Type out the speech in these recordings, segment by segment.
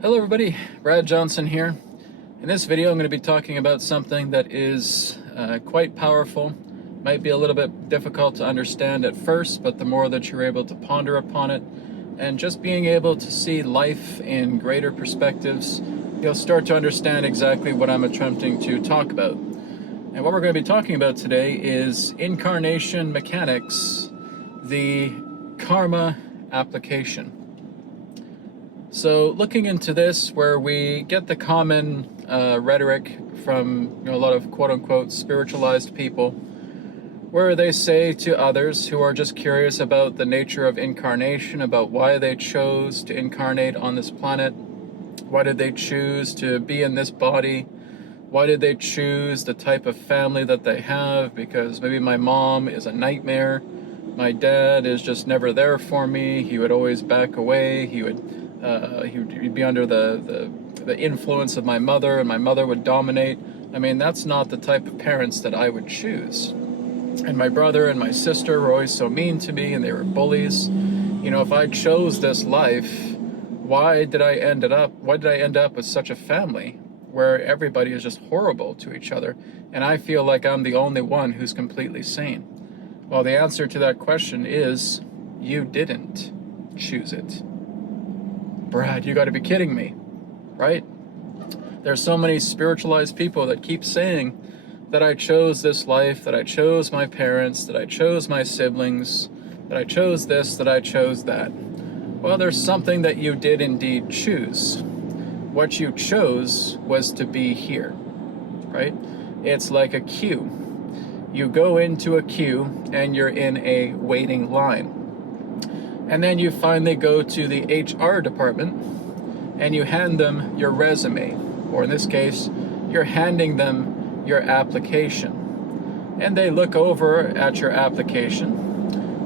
Hello everybody, Brad Johnson here. In this video I'm going to be talking about something that is quite powerful. Might be a little bit difficult to understand at first, but the more that you're able to ponder upon it and just being able to see life in greater perspectives, you'll start to understand exactly what I'm attempting to talk about. And what we're going to be talking about today is Incarnation Mechanics, the karma application. So looking into this, where we get the common rhetoric from a lot of quote-unquote spiritualized people, where they say to others who are just curious about the nature of incarnation, about why they chose to incarnate on this planet, why did they choose to be in this body, why did they choose the type of family that they have, because maybe my mom is a nightmare, my dad is just never there for me, he would always back away, he'd be under the influence of my mother, and my mother would dominate. I mean, that's not the type of parents that I would choose. And my brother and my sister were always so mean to me, and they were bullies. You know, if I chose this life, why did I end up with such a family where everybody is just horrible to each other, and I feel like I'm the only one who's completely sane? Well, the answer to that question is, you didn't choose it. Brad, you gotta be kidding me, right? There's so many spiritualized people that keep saying that I chose this life, that I chose my parents, that I chose my siblings, that I chose this, that I chose that. Well, there's something that you did indeed choose. What you chose was to be here, right? It's like a queue. You go into a queue and you're in a waiting line. And then you finally go to the HR department and you hand them your resume, or in this case, you're handing them your application. And they look over at your application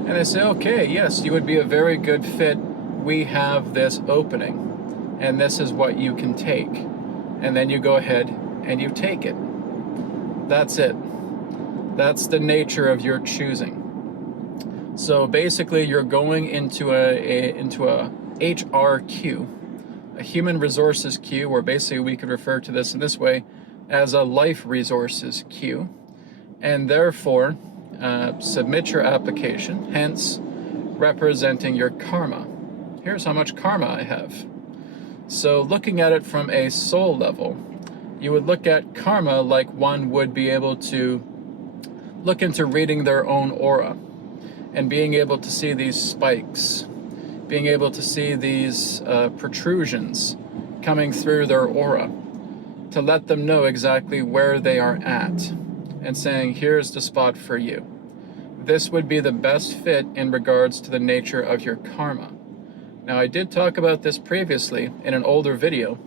and they say, okay, yes, you would be a very good fit. We have this opening and this is what you can take. And then you go ahead and you take it. That's it. That's the nature of your choosing. So basically, you're going into a HR queue, a human resources queue, where basically we could refer to this in this way as a life resources queue, and therefore submit your application, hence representing your karma. Here's how much karma I have. So looking at it from a soul level, you would look at karma like one would be able to look into reading their own aura, and being able to see these spikes, being able to see these protrusions coming through their aura, to let them know exactly where they are at, and saying, here's the spot for you. This would be the best fit in regards to the nature of your karma. Now, I did talk about this previously in an older video,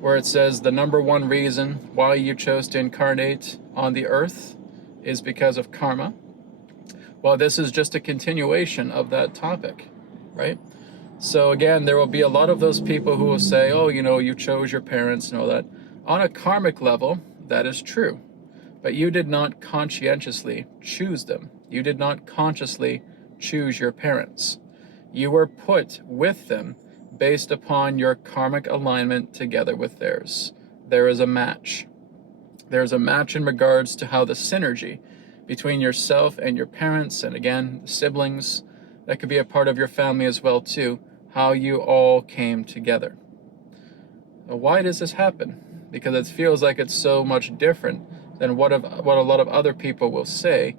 where it says the number one reason why you chose to incarnate on the earth is because of karma. Well, this is just a continuation of that topic, right? So again, there will be a lot of those people who will say, oh, you know, you chose your parents and all that. On a karmic level, that is true. But you did not conscientiously choose them. You did not consciously choose your parents. You were put with them based upon your karmic alignment together with theirs. There is a match. There's a match in regards to how the synergy between yourself and your parents, and again, siblings, that could be a part of your family as well too, how you all came together. Now, why does this happen? Because it feels like it's so much different than what a lot of other people will say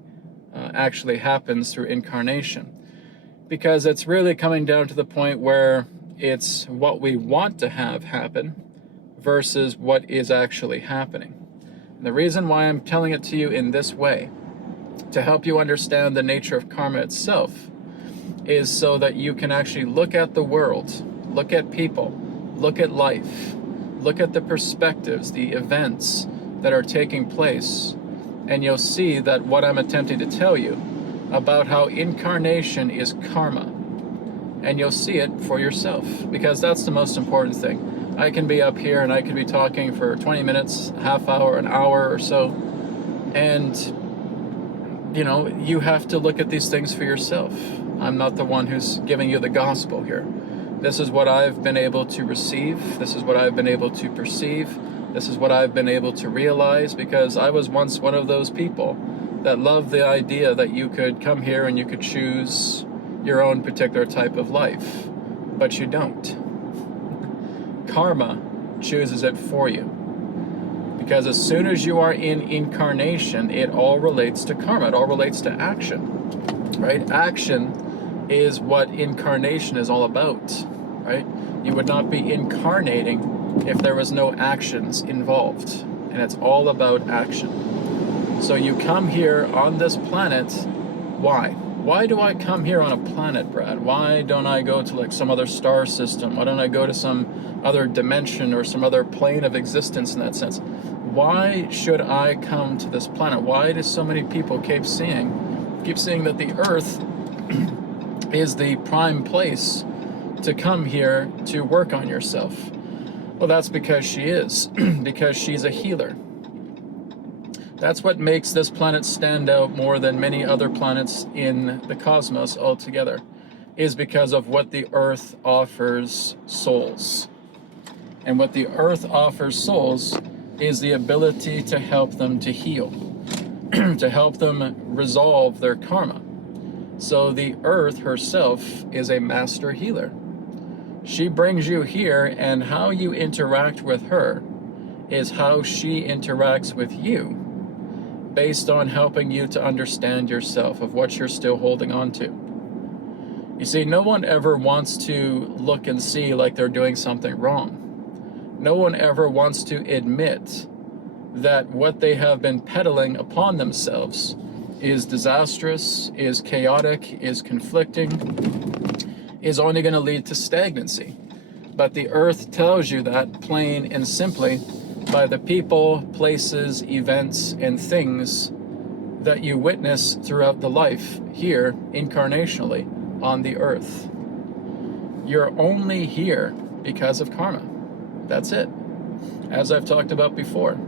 actually happens through incarnation. Because it's really coming down to the point where it's what we want to have happen versus what is actually happening. And the reason why I'm telling it to you in this way, to help you understand the nature of karma itself, is so that you can actually look at the world, look at people, look at life, look at the perspectives, the events that are taking place, and you'll see that what I'm attempting to tell you about how incarnation is karma, and you'll see it for yourself, because that's the most important thing. I can be up here and I can be talking for 20 minutes, a half hour, an hour or so, and you know, you have to look at these things for yourself. I'm not the one who's giving you the gospel here. This is what I've been able to receive. This is what I've been able to perceive. This is what I've been able to realize, because I was once one of those people that loved the idea that you could come here and you could choose your own particular type of life, but you don't. Karma chooses it for you. Because as soon as you are in incarnation, it all relates to karma. It all relates to action, right? Action is what incarnation is all about, right? You would not be incarnating if there was no actions involved. And it's all about action. So you come here on this planet, why? Why do I come here on a planet, Brad? Why don't I go to like some other star system? Why don't I go to some other dimension or some other plane of existence in that sense? Why should I come to this planet? Why do so many people keep seeing that the Earth is the prime place to come here to work on yourself? Well, that's because she is, because she's a healer. That's what makes this planet stand out more than many other planets in the cosmos altogether, is because of what the Earth offers souls. And what the Earth offers souls is the ability to help them to heal, to help them resolve their karma. So the Earth herself is a master healer. She brings you here, and how you interact with her is how she interacts with you, based on helping you to understand yourself, of what you're still holding on to. You see, no one ever wants to look and see like they're doing something wrong. No one ever wants to admit that what they have been peddling upon themselves is disastrous, is chaotic, is conflicting, is only going to lead to stagnancy. But the Earth tells you that plain and simply by the people, places, events, and things that you witness throughout the life here, incarnationally, on the Earth. You're only here because of karma. That's it, as I've talked about before.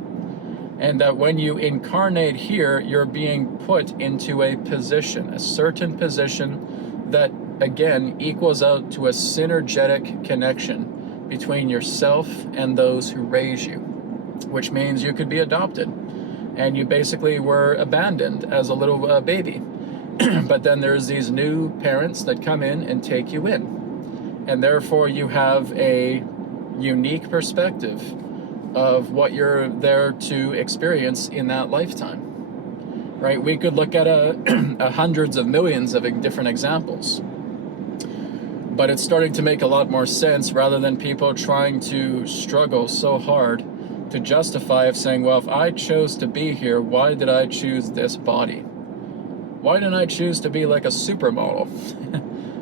And that when you incarnate here, you're being put into a position, a certain position that, again, equals out to a synergetic connection between yourself and those who raise you, which means you could be adopted. And you basically were abandoned as a little baby. But then there's these new parents that come in and take you in. And therefore you have a unique perspective of what you're there to experience in that lifetime, right? We could look at hundreds of millions of different examples, but it's starting to make a lot more sense, rather than people trying to struggle so hard to justify of saying, well, if I chose to be here, why did I choose this body? Why didn't I choose to be like a supermodel?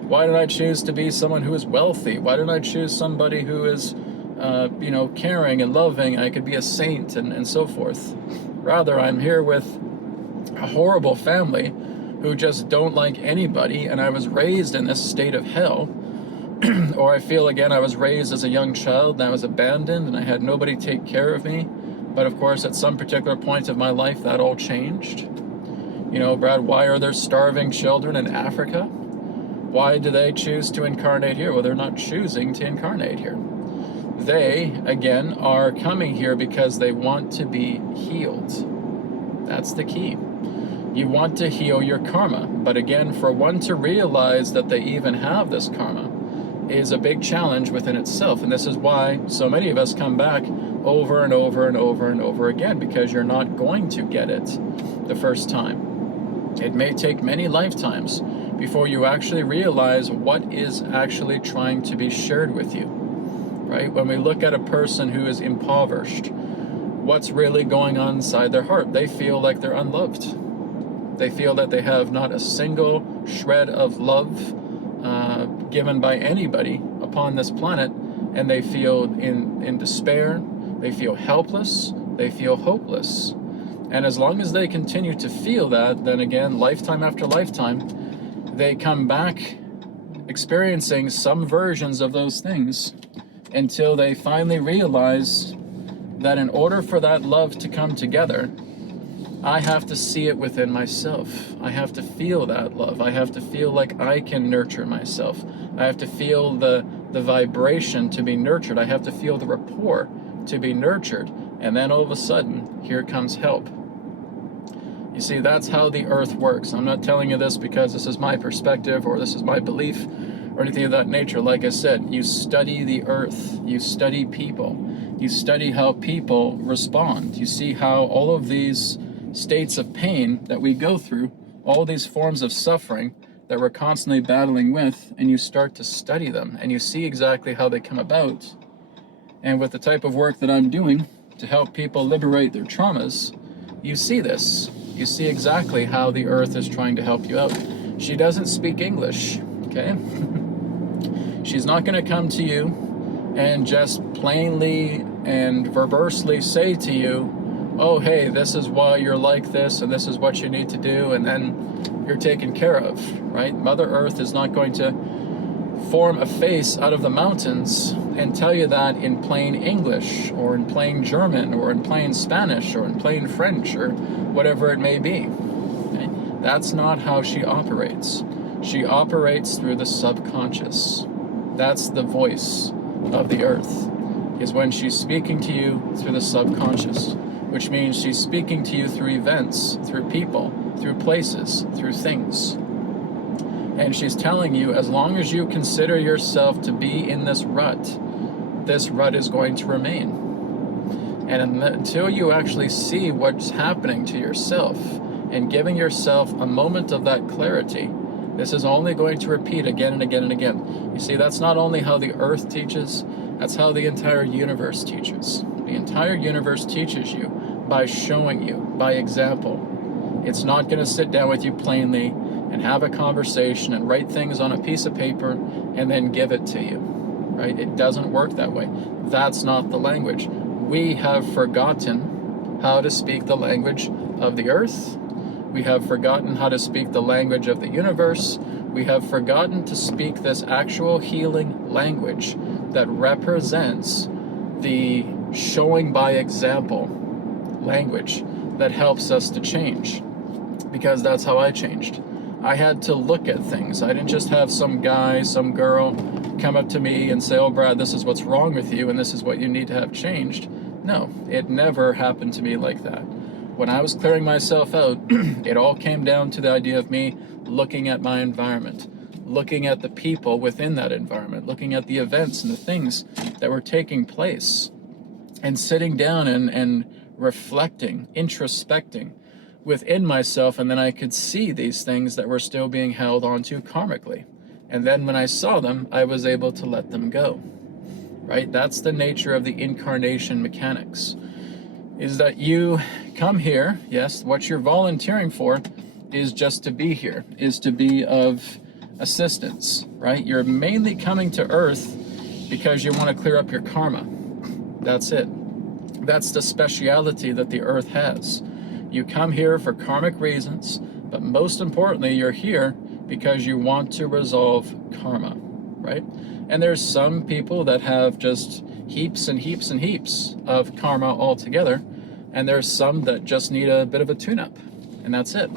Why did I choose to be someone who is wealthy? Why didn't I choose somebody who is, caring and loving? I could be a saint and so forth. Rather, I'm here with a horrible family who just don't like anybody, and I was raised in this state of hell. Or I feel, again, I was raised as a young child and I was abandoned and I had nobody take care of me. But of course, at some particular point of my life, that all changed. You know, Brad, why are there starving children in Africa? Why do they choose to incarnate here? Well, they're not choosing to incarnate here. They, again, are coming here because they want to be healed. That's the key. You want to heal your karma. But again, for one to realize that they even have this karma is a big challenge within itself. And this is why so many of us come back over and over and over and over again, because you're not going to get it the first time. It may take many lifetimes before you actually realize what is actually trying to be shared with you, right? When we look at a person who is impoverished, what's really going on inside their heart? They feel like they're unloved. They feel that they have not a single shred of love given by anybody upon this planet, and they feel in despair, they feel helpless, they feel hopeless. And as long as they continue to feel that, then again, lifetime after lifetime, they come back experiencing some versions of those things until they finally realize that in order for that love to come together, I have to see it within myself. I have to feel that love. I have to feel like I can nurture myself. I have to feel the the vibration to be nurtured. I have to feel the rapport to be nurtured. And then all of a sudden, here comes help. You see, that's how the earth works. I'm not telling you this because this is my perspective or this is my belief or anything of that nature. Like I said, you study the earth, you study people, you study how people respond. You see how all of these states of pain that we go through, all these forms of suffering that we're constantly battling with, and you start to study them and you see exactly how they come about. And with the type of work that I'm doing to help people liberate their traumas, you see this. You see exactly how the earth is trying to help you out. She doesn't speak English, okay? She's not going to come to you and just plainly and verbosely say to you, oh, hey, this is why you're like this and this is what you need to do, and then you're taken care of, right? Mother Earth is not going to form a face out of the mountains and tell you that in plain English or in plain German or in plain Spanish or in plain French or whatever it may be. Okay? That's not how she operates. She operates through the subconscious. That's the voice of the earth, is when she's speaking to you through the subconscious, which means she's speaking to you through events, through people, through places, through things. And she's telling you, as long as you consider yourself to be in this rut is going to remain. And until you actually see what's happening to yourself and giving yourself a moment of that clarity, this is only going to repeat again and again and again. You see, that's not only how the earth teaches, that's how the entire universe teaches. The entire universe teaches you by showing you, by example. It's not going to sit down with you plainly and have a conversation and write things on a piece of paper and then give it to you, right? It doesn't work that way. That's not the language. We have forgotten how to speak the language of the earth. We have forgotten how to speak the language of the universe. We have forgotten to speak this actual healing language that represents the showing by example language that helps us to change. Because that's how I changed. I had to look at things. I didn't just have some guy, some girl come up to me and say, oh, Brad, this is what's wrong with you and this is what you need to have changed. No, it never happened to me like that. When I was clearing myself out, it all came down to the idea of me looking at my environment, looking at the people within that environment, looking at the events and the things that were taking place, and sitting down and reflecting, introspecting within myself, and then I could see these things that were still being held onto karmically. And then when I saw them, I was able to let them go, right? That's the nature of the Incarnation Mechanics, is that you come here, yes, what you're volunteering for is just to be here, is to be of assistance, right? You're mainly coming to Earth because you want to clear up your karma. That's it. That's the speciality that the Earth has. You come here for karmic reasons, but most importantly, you're here because you want to resolve karma, right? And there's some people that have just heaps and heaps and heaps of karma altogether, and there's some that just need a bit of a tune-up, and that's it.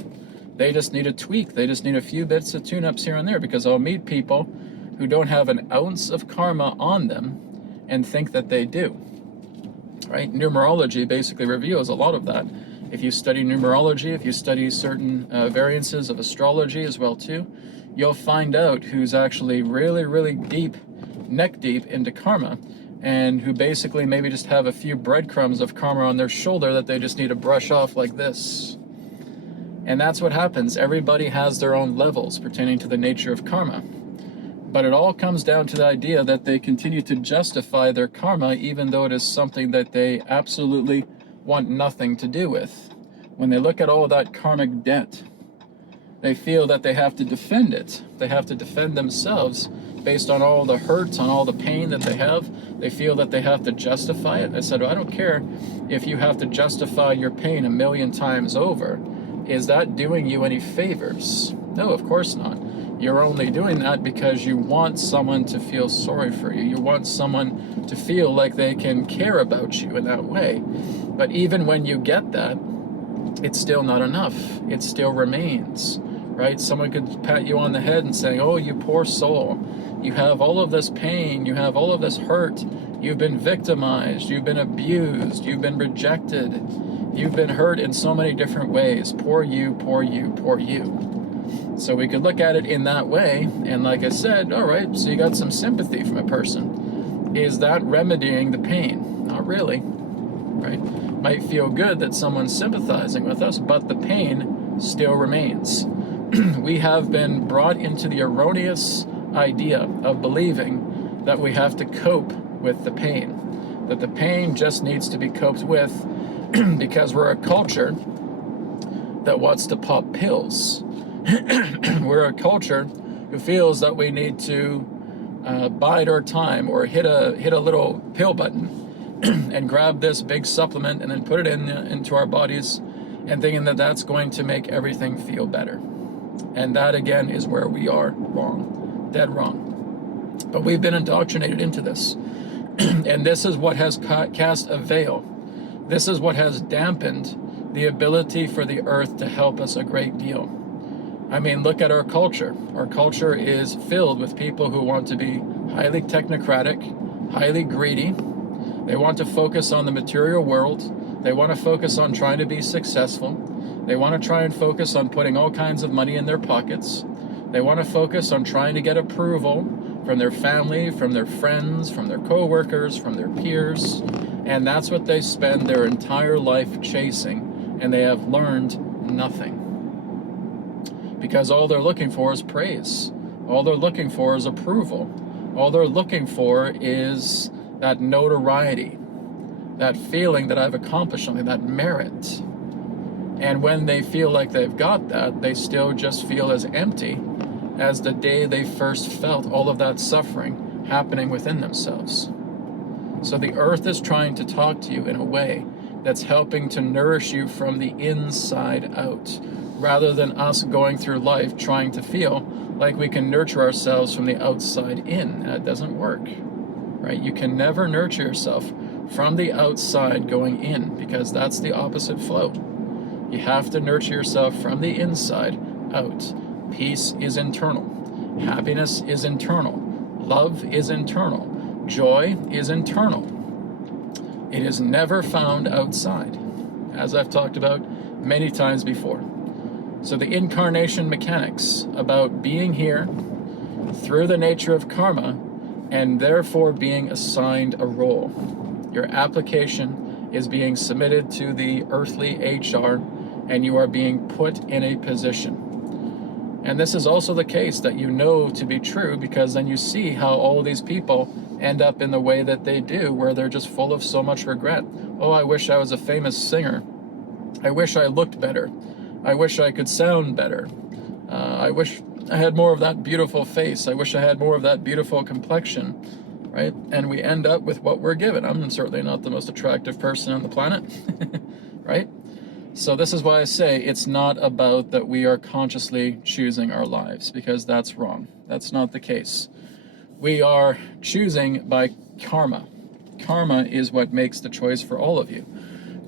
They just need a tweak. They just need a few bits of tune-ups here and there, because I'll meet people who don't have an ounce of karma on them and think that they do, right? Numerology basically reveals a lot of that. If you study numerology, if you study certain variances of astrology as well too, you'll find out who's actually really, really deep, neck deep into karma, and who basically maybe just have a few breadcrumbs of karma on their shoulder that they just need to brush off like this. And that's what happens. Everybody has their own levels pertaining to the nature of karma. But it all comes down to the idea that they continue to justify their karma even though it is something that they absolutely want nothing to do with. When they look at all of that karmic debt, they feel that they have to defend it. They have to defend themselves based on all the hurt, on all the pain that they have. They feel that they have to justify it. I said, well, I don't care if you have to justify your pain 1,000,000 times over. Is that doing you any favors? No, of course not. You're only doing that because you want someone to feel sorry for you. You want someone to feel like they can care about you in that way. But even when you get that, it's still not enough. It still remains, right? Someone could pat you on the head and say, oh, you poor soul, you have all of this pain, you have all of this hurt, you've been victimized, you've been abused, you've been rejected, you've been hurt in so many different ways. Poor you, poor you, poor you. So we could look at it in that way, and like I said, all right, so you got some sympathy from a person. Is that remedying the pain? Not really, right? Might feel good that someone's sympathizing with us, but the pain still remains. We have been brought into the erroneous idea of believing that we have to cope with the pain, that the pain just needs to be coped with because we're a culture that wants to pop pills. We're a culture who feels that we need to bide our time or hit a little pill button and grab this big supplement and then put it into our bodies, and thinking that that's going to make everything feel better. And that again is where we are wrong, dead wrong. But we've been indoctrinated into this, and this is what has cast a veil. This is what has dampened the ability for the earth to help us a great deal. I mean, look at our culture. Our culture is filled with people who want to be highly technocratic, highly greedy. They want to focus on the material world. They want to focus on trying to be successful. They want to try and focus on putting all kinds of money in their pockets. They want to focus on trying to get approval from their family, from their friends, from their co-workers, from their peers. And that's what they spend their entire life chasing, and they have learned nothing. Because all they're looking for is praise. All they're looking for is approval. All they're looking for is that notoriety, that feeling that I've accomplished something, that merit. And when they feel like they've got that, they still just feel as empty as the day they first felt all of that suffering happening within themselves. So the earth is trying to talk to you in a way that's helping to nourish you from the inside out, rather than us going through life trying to feel like we can nurture ourselves from the outside in. That doesn't work, right? You can never nurture yourself from the outside going in, because that's the opposite flow. You have to nurture yourself from the inside out. Peace is internal. Happiness is internal. Love is internal. Joy is internal. It is never found outside, as I've talked about many times before. So the Incarnation Mechanics about being here through the nature of karma and therefore being assigned a role. Your application is being submitted to the earthly HR, and you are being put in a position. And this is also the case that you know to be true, because then you see how all of these people end up in the way that they do, where they're just full of so much regret. Oh, I wish I was a famous singer. I wish I looked better. I wish I could sound better. I wish I had more of that beautiful face. I wish I had more of that beautiful complexion, right? And we end up with what we're given. I'm certainly not the most attractive person on the planet, right? So this is why I say it's not about that we are consciously choosing our lives, because that's wrong. That's not the case. We are choosing by karma. Karma is what makes the choice for all of you.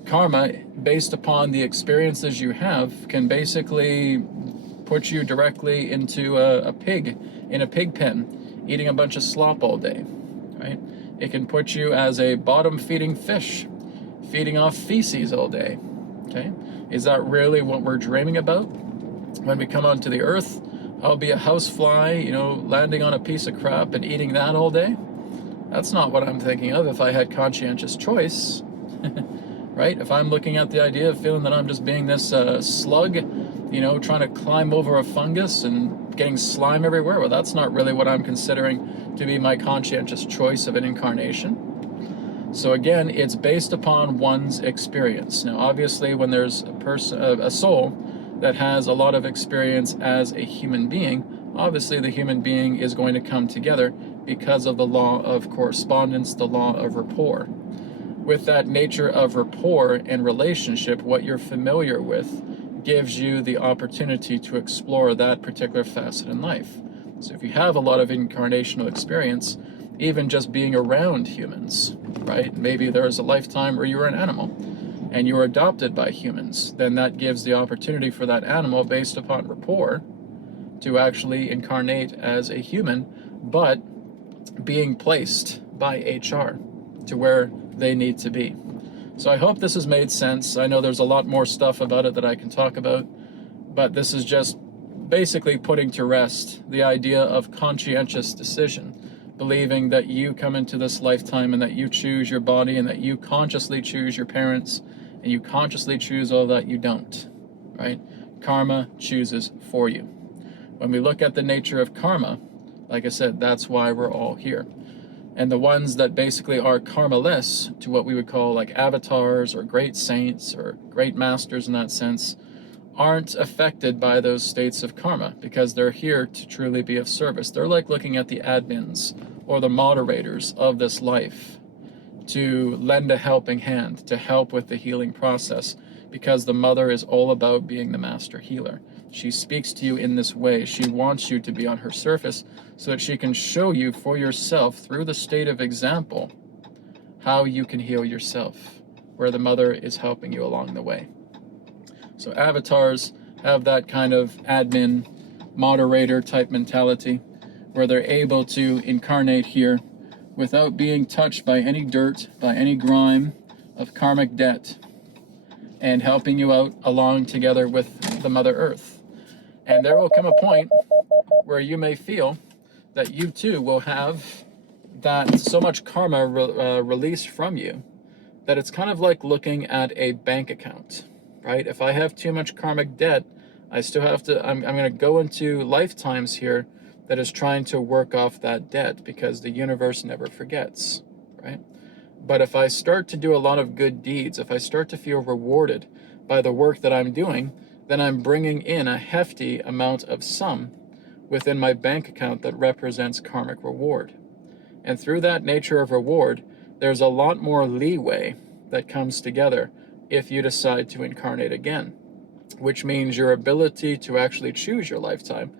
Karma, based upon the experiences you have, can basically put you directly into a pig in a pig pen, eating a bunch of slop all day, right? It can put you as a bottom-feeding fish, feeding off feces all day, okay? Is that really what we're dreaming about? When we come onto the earth, I'll be a housefly, you know, landing on a piece of crap and eating that all day? That's not what I'm thinking of if I had conscientious choice. Right? If I'm looking at the idea of feeling that I'm just being this slug, you know, trying to climb over a fungus and getting slime everywhere, well, that's not really what I'm considering to be my conscientious choice of an incarnation. So again, it's based upon one's experience. Now, obviously, when there's a soul that has a lot of experience as a human being, obviously the human being is going to come together because of the law of correspondence, the law of rapport. With that nature of rapport and relationship, what you're familiar with gives you the opportunity to explore that particular facet in life. So if you have a lot of incarnational experience, even just being around humans, right? Maybe there was a lifetime where you were an animal and you were adopted by humans, then that gives the opportunity for that animal, based upon rapport, to actually incarnate as a human, but being placed by HR to where they need to be. So I hope this has made sense. I know there's a lot more stuff about it that I can talk about, but this is just basically putting to rest the idea of conscientious decision, believing that you come into this lifetime and that you choose your body and that you consciously choose your parents and you consciously choose all that you don't, right? Karma chooses for you. When we look at the nature of karma, like I said, that's why we're all here. And the ones that basically are karmaless, to what we would call like avatars or great saints or great masters in that sense, aren't affected by those states of karma because they're here to truly be of service. They're like looking at the admins or the moderators of this life to lend a helping hand, to help with the healing process, because the mother is all about being the master healer. She speaks to you in this way. She wants you to be on her surface so that she can show you for yourself through the state of example how you can heal yourself, where the mother is helping you along the way. So avatars have that kind of admin, moderator type mentality where they're able to incarnate here without being touched by any dirt, by any grime of karmic debt, and helping you out along together with the Mother Earth. And there will come a point where you may feel that you too will have that so much karma released from you that it's kind of like looking at a bank account, right? If I have too much karmic debt, I still have to, I'm going to go into lifetimes here that is trying to work off that debt because the universe never forgets, right? But if I start to do a lot of good deeds, if I start to feel rewarded by the work that I'm doing, then I'm bringing in a hefty amount of sum within my bank account that represents karmic reward. And through that nature of reward, there's a lot more leeway that comes together if you decide to incarnate again, which means your ability to actually choose your lifetime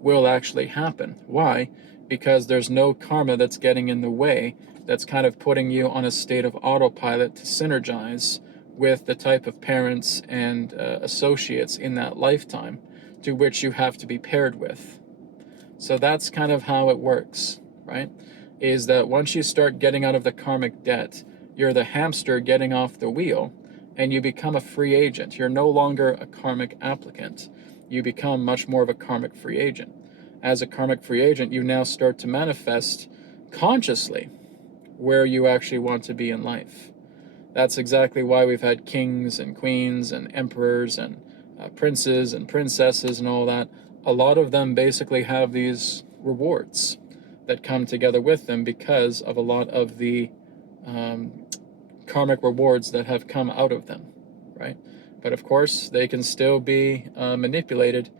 will actually happen. Why? Because there's no karma that's getting in the way, that's kind of putting you on a state of autopilot to synergize with the type of parents and associates in that lifetime to which you have to be paired with. So that's kind of how it works, right? Is that once you start getting out of the karmic debt, you're the hamster getting off the wheel and you become a free agent. You're no longer a karmic applicant. You become much more of a karmic free agent. As a karmic free agent, you now start to manifest consciously where you actually want to be in life. That's exactly why we've had kings and queens and emperors and princes and princesses and all that. A lot of them basically have these rewards that come together with them because of a lot of the karmic rewards that have come out of them, right? But of course, they can still be manipulated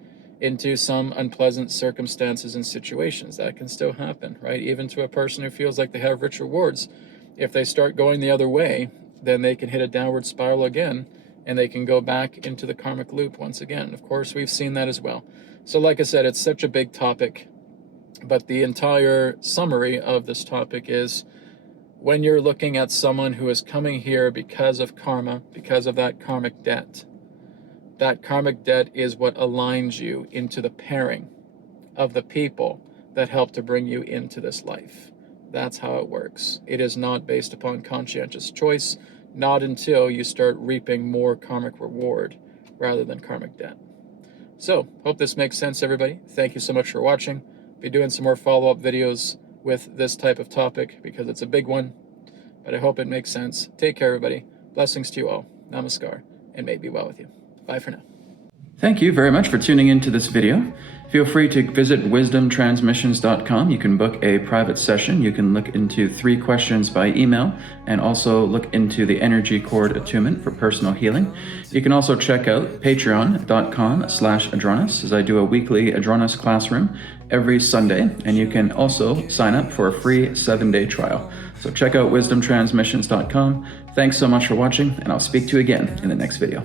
into some unpleasant circumstances and situations. That can still happen, right? Even to a person who feels like they have rich rewards. If they start going the other way, then they can hit a downward spiral again, and they can go back into the karmic loop once again. Of course, we've seen that as well. So like I said, it's such a big topic, but the entire summary of this topic is when you're looking at someone who is coming here because of karma, because of that karmic debt is what aligns you into the pairing of the people that help to bring you into this life. That's how it works. It is not based upon conscientious choice, not until you start reaping more karmic reward rather than karmic debt. So, hope this makes sense, everybody. Thank you so much for watching. Be doing some more follow-up videos with this type of topic because it's a big one, but I hope it makes sense. Take care, everybody. Blessings to you all. Namaskar, and may it be well with you. Bye for now. Thank you very much for tuning into this video. Feel free to visit wisdomtransmissions.com. You can book a private session. You can look into 3 questions by email and also look into the energy cord attunement for personal healing. You can also check out patreon.com/Adronis, as I do a weekly Adronis classroom every Sunday, and you can also sign up for a free 7-day trial. So check out wisdomtransmissions.com. Thanks so much for watching, and I'll speak to you again in the next video.